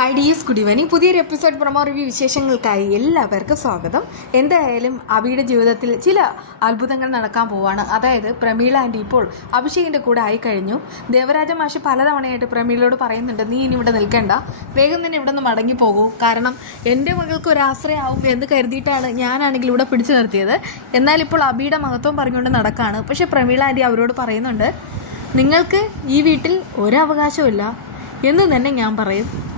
Hi D S കുടിവനി. പുതിയൊരു episode promo review വിശേഷങ്ങൾക്കായി എല്ലാവർക്കും സ്വാഗതം. എന്തായാലും അബിയുടെ ജീവിതത്തിൽ ചില അത്ഭുതങ്ങൾ നടക്കാൻ പോവാണ്. അതായത് പ്രമീള ആന്റി ഇപ്പോൾ അഭിഷേകിന്റെ കൂടെ ആയിക്കഴിഞ്ഞു. ദേവരാജ മാഷ് പലതവണയായിട്ട് പ്രമീളയോട് പറയുന്നുണ്ട് നീ ഇനി ഇവിടെ നിൽക്കേണ്ട. വേഗം തന്നെ ഇവിടെ നിന്ന് മടങ്ങി പോകൂ. കാരണം എന്റെ മകൾക്ക് ഒരു ആശ്രയമാവും എന്ന് കരുതിയിട്ടാണ് ഞാനാണെങ്കിൽ ഇവിടെ പിടിച്ചു നിർത്തിയത്. എന്നാൽ ഇപ്പോൾ അബിയുടെ മഹത്വം പറഞ്ഞുകൊണ്ട് നടക്കാണ്. പക്ഷേ പ്രമീള ആന്റി അവരോട് പറയുന്നുണ്ട് നിങ്ങൾക്ക് ഈ വീട്ടിൽ ഒരവകാശവും ഇല്ല എന്ന് തന്നെ ഞാൻ പറയും.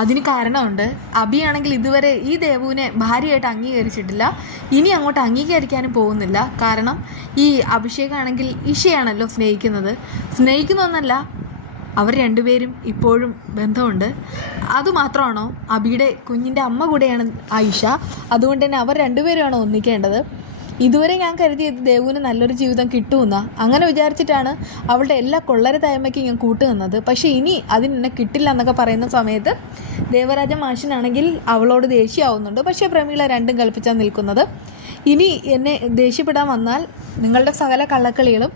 അതിന് കാരണമുണ്ട്. അബിയാണെങ്കിൽ ഇതുവരെ ഈ ദേവുവിനെ ഭാര്യയായിട്ട് അംഗീകരിച്ചിട്ടില്ല. ഇനി അങ്ങോട്ട് അംഗീകരിക്കാനും പോകുന്നില്ല. കാരണം ഈ അഭിഷേകാണെങ്കിൽ ഇഷയാണല്ലോ സ്നേഹിക്കുന്നത്. സ്നേഹിക്കുന്നൊന്നല്ല അവർ രണ്ടുപേരും ഇപ്പോഴും ബന്ധമുണ്ട്. അതുമാത്രമാണോ അബിയുടെ കുഞ്ഞിന്റെ അമ്മ കൂടെയാണ് ആയിഷ അതുകൊണ്ട് തന്നെ അവർ രണ്ടുപേരുമാണോ ഒന്നിക്കേണ്ടത്. ഇതുവരെ ഞാൻ കരുതിയത് ദേവുവിന് നല്ലൊരു ജീവിതം കിട്ടുമെന്ന്. അങ്ങനെ വിചാരിച്ചിട്ടാണ് അവളുടെ എല്ലാ കൊള്ളര തയ്മയ്ക്കും ഞാൻ കൂട്ടുനിന്നത് പക്ഷേ ഇനി അതിന് എന്നെ കിട്ടില്ല എന്നൊക്കെ പറയുന്ന സമയത്ത് ദേവരാജ മാഷിനാണെങ്കിൽ അവളോട് ദേഷ്യമാവുന്നുണ്ട്. പക്ഷേ പ്രമീള രണ്ടും കൽപ്പിച്ചാണ് നിൽക്കുന്നത്. ഇനി എന്നെ ദേഷ്യപ്പെടാൻ വന്നാൽ നിങ്ങളുടെ സകല കള്ളക്കളികളും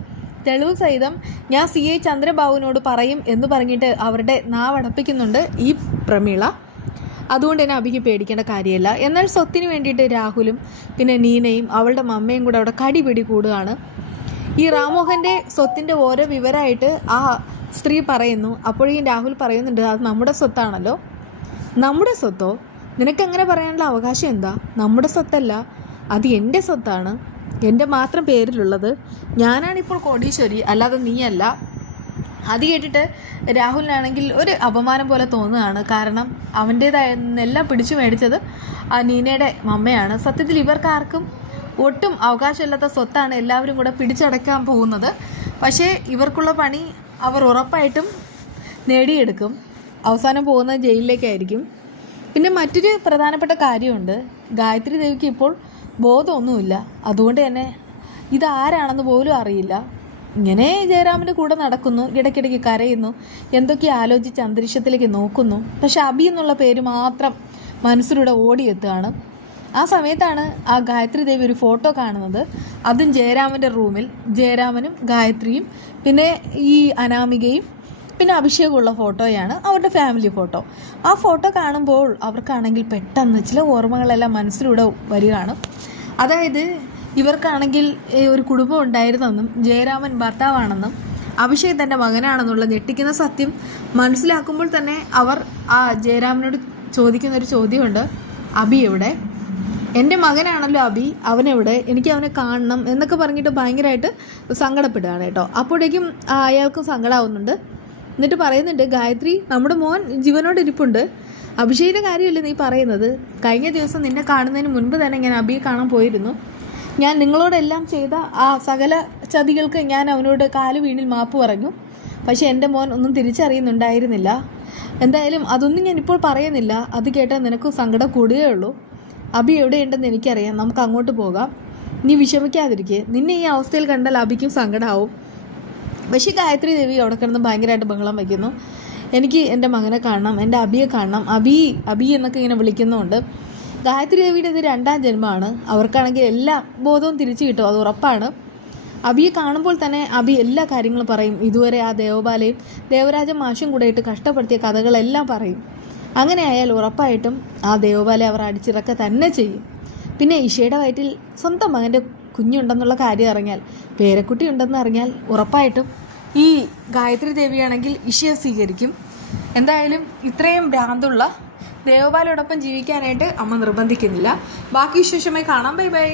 തെളിവ് സഹിതം ഞാൻ സി എ ചന്ദ്രബാബുവിനോട് പറയും എന്ന് പറഞ്ഞിട്ട് അവരുടെ നാവടപ്പിക്കുന്നുണ്ട് ഈ പ്രമീള. അതുകൊണ്ട് തന്നെ അബിക്ക് പേടിക്കേണ്ട കാര്യമില്ല. എന്നാൽ സ്വത്തിന് വേണ്ടിയിട്ട് രാഹുലും പിന്നെ നീനയും അവളുടെ മമ്മയും കൂടെ അവിടെ കടിപിടി കൂടുകയാണ്. ഈ റാമോഹന്റെ സ്വത്തിന്റെ ഓരോ വിവരമായിട്ട് ആ സ്ത്രീ പറയുന്നു. അപ്പോഴേക്കും രാഹുൽ പറയുന്നുണ്ട് അത് നമ്മുടെ സ്വത്താണല്ലോ. നമ്മുടെ സ്വത്തോ? നിനക്ക് നിനക്കങ്ങനെ പറയാനുള്ള അവകാശം എന്താ? നമ്മുടെ സ്വത്തല്ല. അത് എന്റെ സ്വത്താണ്. എന്റെ മാത്രം പേരിലുള്ളത്. ഞാനാണിപ്പോൾ കോടീശ്വരി അല്ലാതെ നീയല്ല. അത് കേട്ടിട്ട് രാഹുലിനാണെങ്കിൽ ഒരു അപമാനം പോലെ തോന്നുകയാണ്. കാരണം അവന്റേതായ എല്ലാം പിടിച്ചു മേടിച്ചത് ആ നീനയുടെ മമ്മയാണ്. സത്യത്തിൽ ഇവർക്കാർക്കും ഒട്ടും അവകാശമില്ലാത്ത സ്വത്താണ് എല്ലാവരും കൂടെ പിടിച്ചടക്കാൻ പോകുന്നത്. പക്ഷേ ഇവർക്കുള്ള പണി അവർ ഉറപ്പായിട്ടും നേടിയെടുക്കും. അവസാനം പോകുന്നത് ജയിലിലേക്കായിരിക്കും. പിന്നെ മറ്റൊരു പ്രധാനപ്പെട്ട കാര്യമുണ്ട്. ഗായത്രി ദേവിക്ക് ഇപ്പോൾ ബോധമൊന്നുമില്ല. അതുകൊണ്ട് തന്നെ ഇതാരാണെന്ന് പോലും അറിയില്ല. ഇങ്ങനെ ജയറാമിന്റെ കൂടെ നടക്കുന്നു ഇടയ്ക്കിടയ്ക്ക് കരയുന്നു എന്തൊക്കെ ആലോചിച്ച് അന്തരീക്ഷത്തിലേക്ക് നോക്കുന്നു. പക്ഷെ അബി എന്നുള്ള പേര് മാത്രം മനസ്സിലൂടെ ഓടിയെത്തുകയാണ്. ആ സമയത്താണ് ആ ഗായത്രി ദേവി ഒരു ഫോട്ടോ കാണുന്നത്. അതും ജയരാമന്റെ റൂമിൽ. ജയരാമനും ഗായത്രിയും പിന്നെ ഈ അനാമികയും പിന്നെ അഭിഷേകമുള്ള ഫോട്ടോയാണ് അവരുടെ ഫാമിലി ഫോട്ടോ. ആ ഫോട്ടോ കാണുമ്പോൾ അവർക്കാണെങ്കിൽ പെട്ടെന്ന് ചില ഓർമ്മകളെല്ലാം മനസ്സിലൂടെ വരികയാണ്. അതായത് ഇവർക്കാണെങ്കിൽ ഒരു കുടുംബം ഉണ്ടായിരുന്നെന്നും ജയരാമൻ ഭർത്താവാണെന്നും അഭിഷേക് തന്റെ മകനാണെന്നുള്ള ഞെട്ടിക്കുന്ന സത്യം മനസ്സിലാക്കുമ്പോൾ തന്നെ അവർ ആ ജയരാമനോട് ചോദിക്കുന്ന ഒരു ചോദ്യമുണ്ട്. അബി എവിടെ? എന്റെ മകനാണല്ലോ അബി. അവനെവിടെ എനിക്ക് അവനെ കാണണം എന്നൊക്കെ പറഞ്ഞിട്ട് ഭയങ്കരമായിട്ട് സങ്കടപ്പെടുകയാണ് കേട്ടോ. അപ്പോഴേക്കും അയാൾക്കും സങ്കടമാവുന്നുണ്ട് എന്നിട്ട് പറയുന്നുണ്ട് ഗായത്രി നമ്മുടെ മോൻ ജീവനോട് ഇരിപ്പുണ്ട്. അഭിഷേകിന്റെ കാര്യമല്ലേ നീ പറയുന്നത്? കഴിഞ്ഞ ദിവസം നിന്നെ കാണുന്നതിന് മുൻപ് തന്നെ ഞാൻ അബിയെ കാണാൻ പോയിരുന്നു. ഞാൻ നിങ്ങളോടെല്ലാം ചെയ്ത ആ സകല ചതികൾക്ക് ഞാൻ അവനോട് കാൽ വീണിൽ മാപ്പ് പറഞ്ഞു. പക്ഷേ എന്റെ മോൻ ഒന്നും തിരിച്ചറിയുന്നുണ്ടായിരുന്നില്ല. എന്തായാലും അതൊന്നും ഞാൻ ഇപ്പോൾ പറയുന്നില്ല. അത് കേട്ടാൽ നിനക്ക് സങ്കടം കൂടുകയേ ഉള്ളൂ അബി എവിടെയുണ്ടെന്ന് എനിക്കറിയാം. നമുക്ക് അങ്ങോട്ട് പോകാം. നീ വിഷമിക്കാതിരിക്കെ. നിന്നെ ഈ അവസ്ഥയിൽ കണ്ടാൽ അബിക്കും സങ്കടമാവും പക്ഷേ ഗായത്രി ദേവി അവിടെ കിടന്ന് ഭയങ്കരമായിട്ട് ബഹളം വയ്ക്കുന്നു എനിക്ക് എന്റെ മകനെ കാണണം എന്റെ അബിയെ കാണണം. അബി അബി എന്നൊക്കെ ഇങ്ങനെ വിളിക്കുന്നുണ്ട്. ഗായത്രി ദേവിയുടെ ഇത് രണ്ടാം ജന്മമാണ്. അവർക്കാണെങ്കിൽ എല്ലാ ബോധവും തിരിച്ചു കിട്ടും അത് ഉറപ്പാണ്. അബിയെ കാണുമ്പോൾ തന്നെ അബി എല്ലാ കാര്യങ്ങളും പറയും. ഇതുവരെ ആ ദേവബാലയും ദേവരാജ മാഷും കൂടെ ഇട്ട് കഷ്ടപ്പെടുത്തിയ കഥകളെല്ലാം പറയും. അങ്ങനെ ആയാൽ ഉറപ്പായിട്ടും ആ ദേവബാലയെ അവർ അടിച്ചിറക്ക തന്നെ ചെയ്യും. പിന്നെ ഇഷയുടെ വയറ്റിൽ സ്വന്തം മകന്റെ കുഞ്ഞുണ്ടെന്നുള്ള കാര്യം അറിഞ്ഞാൽ പേരക്കുട്ടി ഉണ്ടെന്ന് അറിഞ്ഞാൽ ഉറപ്പായിട്ടും ഈ ഗായത്രി ദേവിയാണെങ്കിൽ ഇഷയെ സ്വീകരിക്കും. എന്തായാലും ഇത്രയും ഭ്രാന്തുള്ള ദേവബാലയോടൊപ്പം ജീവിക്കാനായിട്ട് അമ്മ നിർബന്ധിക്കുന്നില്ല. ബാക്കി വിശേഷമായി കാണാം. Bye bye.